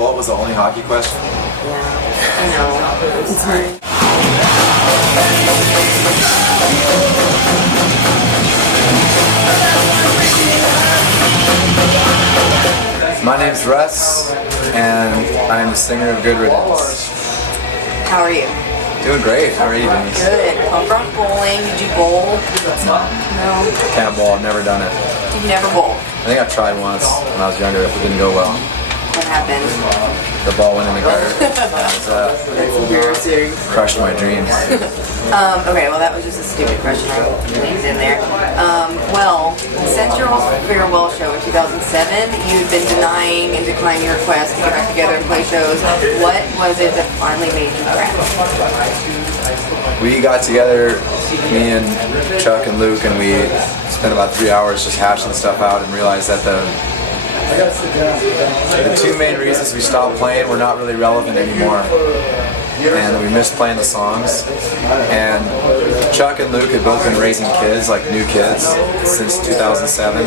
basketball was the only hockey question? Yeah, I know. I'm sorry. My name's Russ, and I'm the singer of Good Riddance. How are you? Doing great. How are you doing? Good. Punk rock bowling. Did you bowl? No. Can't bowl. I've never done it. You've never bowled? I think I tried once when I was younger. It didn't go well. What happened? The ball went in the gutter. That's embarrassing. Crushed my dreams. Okay, well that was just a stupid question I leaves in there. Well, since your farewell show in 2007, you've been denying and declining requests to get back together and play shows. What was it that finally made you crack? We got together, me and Chuck and Luke, and we spent about 3 hours just hashing stuff out and realized that the two main reasons we stopped playing were not really relevant anymore. And we missed playing the songs. And Chuck and Luke had both been raising kids, like new kids, since 2007.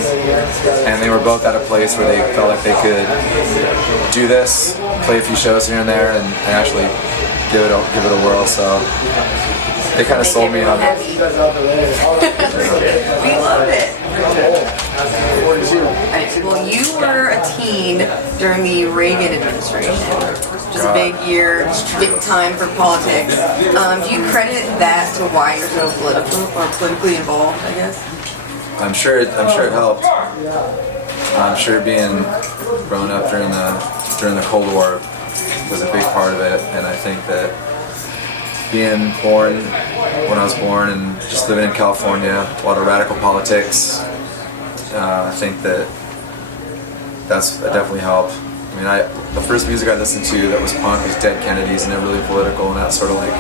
And they were both at a place where they felt like they could do this, play a few shows here and there, and actually give it a whirl. So they kind of sold me on it. We love it. Well, you were a teen during the Reagan administration, which is a big year, big time for politics. Do you credit that to why you're so political or politically involved, I guess? I'm sure it helped. I'm sure being grown up during the Cold War was a big part of it, and I think that being born when I was born and just living in California, a lot of radical politics, I think that definitely helped. I mean, the first music I listened to that was punk was Dead Kennedys, and they're really political, and that sort of like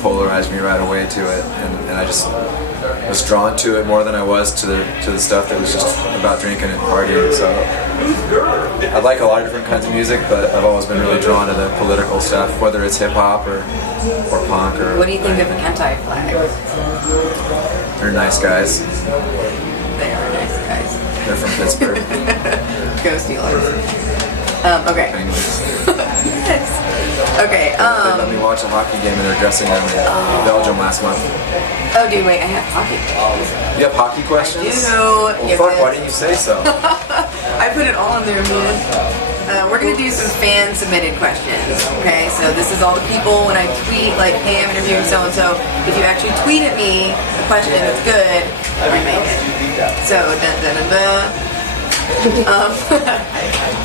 polarized me right away to it, and I just was drawn to it more than I was to the stuff that was just about drinking and partying. So I like a lot of different kinds of music, but I've always been really drawn to the political stuff, whether it's hip hop or punk or. What do you think of Anti-Flag? They're nice guys. They are nice guys. They're from Pittsburgh. Go Steelers. Okay. Penguins. Yes. Okay. They let me watch a hockey game in their dressing room in Belgium last month. Oh, dude, wait, I have hockey. You have hockey questions? I do. Well, fuck, why didn't you say so? I put it all in there, man. We're going to do some fan-submitted questions, okay? So this is all the people when I tweet, like, hey, I'm interviewing so-and-so. If you actually tweet at me a question that's good, I make it. So, dun-dun-dun-dun.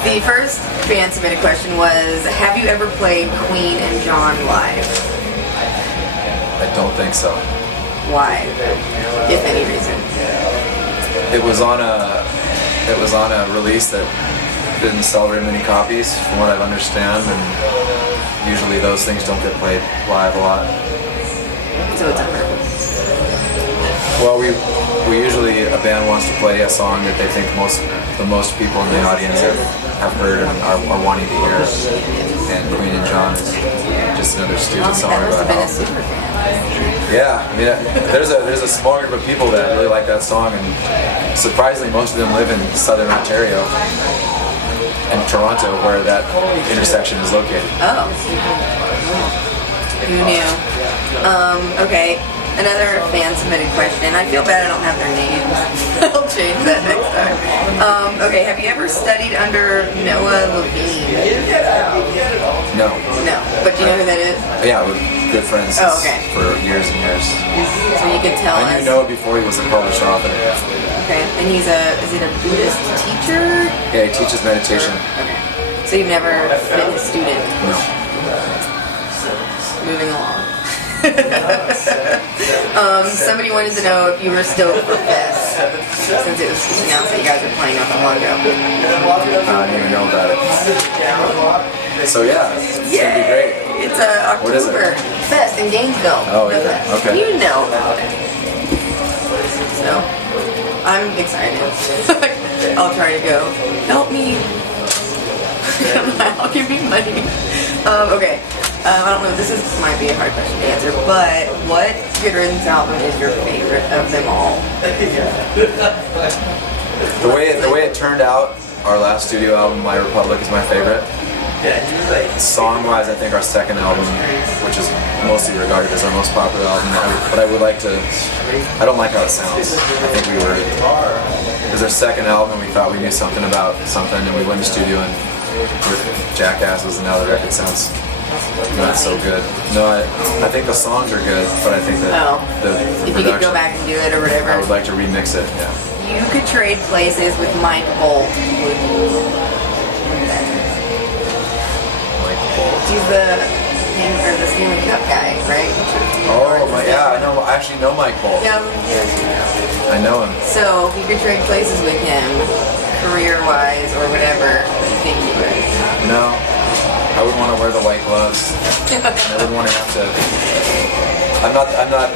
The first fan-submitted question was, have you ever played Queen and John live? I don't think so. Why? If any reason. It was on a release that didn't sell very many copies, from what I understand, and usually those things don't get played live a lot. So it's on purpose. Well, we usually, a band wants to play a song that they think the most people in the audience have heard and are wanting to hear. And Queen and John is just another stupid song That must have about been a super fan. Yeah, I mean, there's a small group of people that really like that song, and surprisingly, most of them live in Southern Ontario and Toronto, where that intersection is located. Oh. Who knew? Okay. Another fan-submitted question. I feel bad I don't have their names. I'll change that next time. Okay, have you ever studied under Noah Levine? No. No. But do you know who that is? Yeah, we're good friends for years and years. So you could tell I us. knew Noah before he was a published author. Okay, and is it a Buddhist teacher? Yeah, he teaches meditation. Okay. So you've never been a student? No. Moving along. Somebody wanted to know if you were still for Fest, since it was announced that you guys were playing not that long ago. I didn't even know about it. So yeah, it's gonna be great. It's October Fest in Gainesville. Oh yeah, okay. You know about it. So I'm excited. I'll try to go. Help me. I'll give you money. Okay. I don't know, might be a hard question to answer, but what Good Riddance album is your favorite of them all? The way it turned out, our last studio album, My Republic, is my favorite. Song-wise, I think our second album, which is mostly regarded as our most popular album, but I would like to. I don't like how it sounds. I think we were. It was our second album. We thought we knew something about something, and we went in the studio and we're jackasses, and now the record sounds not so good. No, I think the songs are good, but I think that the if you could go back and do it or whatever. I would like to remix it. Yeah. You could trade places with Mike Bolt. He's the Stanley Cup guy, right? Oh, yeah, I actually know Mike Bolt. Yeah, I know him. so if you could trade places with him, career-wise or whatever, you think you would? No, I wouldn't want to wear the white gloves. I wouldn't want to have to. I'm not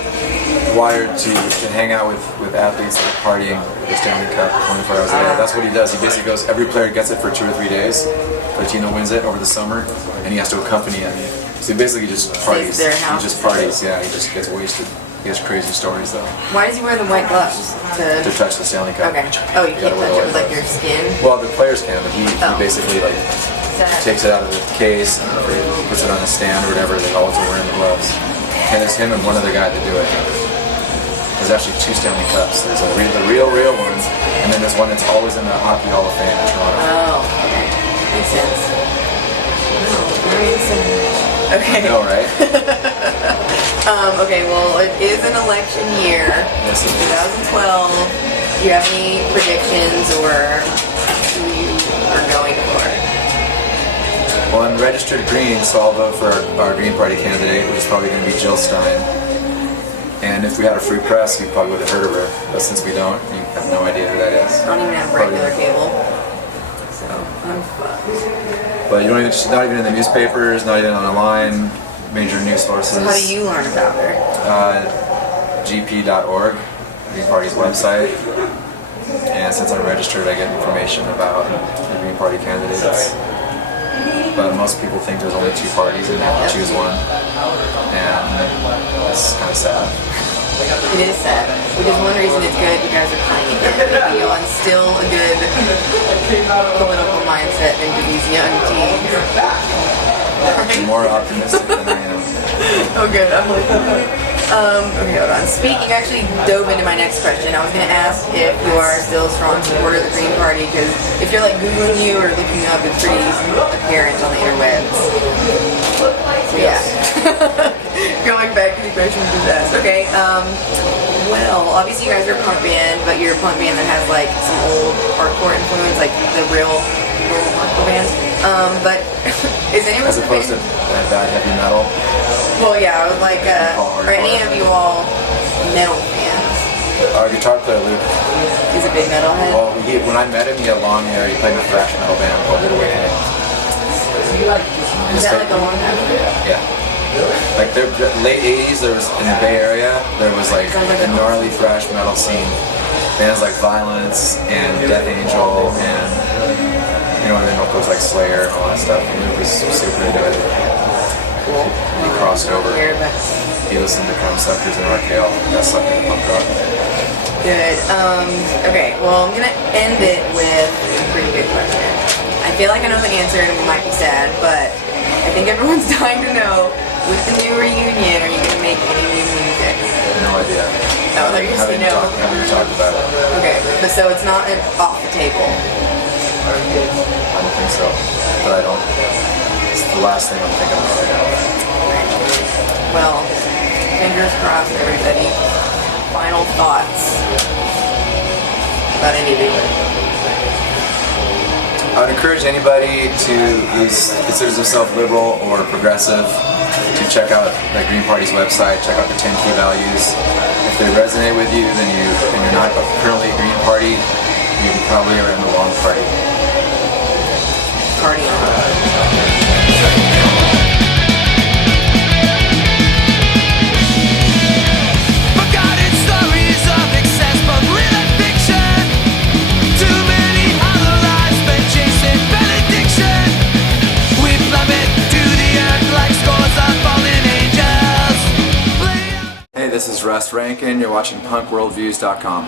wired to hang out with athletes that are partying the Stanley Cup 24 hours a day. That's what he does. He basically goes, every player gets it for 2 or 3 days. Latino wins it over the summer, and he has to accompany it. So he basically just parties. He just parties, yeah. He just gets wasted. He has crazy stories though. Why does he wear the white gloves? To touch the Stanley Cup. Okay. Oh, you can't touch it with like your skin? Well, the players can, but he basically like takes it out of the case, and puts it on a stand or whatever. They always are wearing the gloves. And there's him and one other guy that do it. There's actually 2 Stanley Cups. There's the real one, and then there's one that's always in the Hockey Hall of Fame in Toronto. Oh, okay. Makes sense. Very interesting. Okay. I know, right? Okay, well, it is an election year. Yes, it is. 2012. Do you have any predictions or who you are going for? Well, I'm registered Green, so I'll vote for our Green Party candidate, which is probably going to be Jill Stein. And if we had a free press, you probably would have heard of her. But since we don't, you have no idea who that is. I don't even have regular cable. So, I'm fucked. But you don't even, she's not even in the newspapers, not even online, major news sources. So how do you learn about her? gp.org, Green Party's website. And since I'm registered, I get information about the Green Party candidates. But most people think there's only 2 parties and they have to choose one. And that's kind of sad. It is sad. Which is one reason it's good you guys are playing again. You'll instill a good political mindset into these young teens. I'm more optimistic than I am. Oh good, I'm like, okay, hold on. You actually dove into my next question. I was going to ask if you are still a strong supporter of the Green Party, because if you're like Googling you or looking up, it's pretty apparent on the interwebs. So yeah. Going back to the question we just asked. Okay, well, obviously you guys are a punk band, but you're a punk band that has like some old hardcore influence, like the real normal hardcore bands. But is anyone as opposed to that heavy metal? Well, yeah, I was like, are any of you all metal fans? Our guitar player Luke is a big metalhead. Well, when I met him, he had long hair. He played in a thrash metal band called Little Awakening. Is that like a long time ago? Yeah. Like the late 80s, there was in the Bay Area, there was like a gnarly thrash metal scene. Bands like Violence and Death Angel and and then it goes like Slayer and all that stuff. And Luke was super into it. He crossed over. He listened to Crumbsuckers and RKL. That's like punk rock. Good. Okay, well, I'm going to end it with a pretty good question. I feel like I know the answer and it might be sad, but I think everyone's dying to know, with the new reunion, are you going to make any new music? No idea. No, they're just haven't even talked about it. Okay, but so it's not off the table. I don't think so. But I don't. It's the last thing I'm thinking about right now. Well, fingers crossed, everybody. Final thoughts about anything. I would encourage anybody who considers themselves liberal or progressive to check out the Green Party's website, check out the 10 key values. If they resonate with you, then you're not currently a Green Party, you probably are in the wrong party. Party on. Hey, this is Russ Rankin. You're watching punkworldviews.com.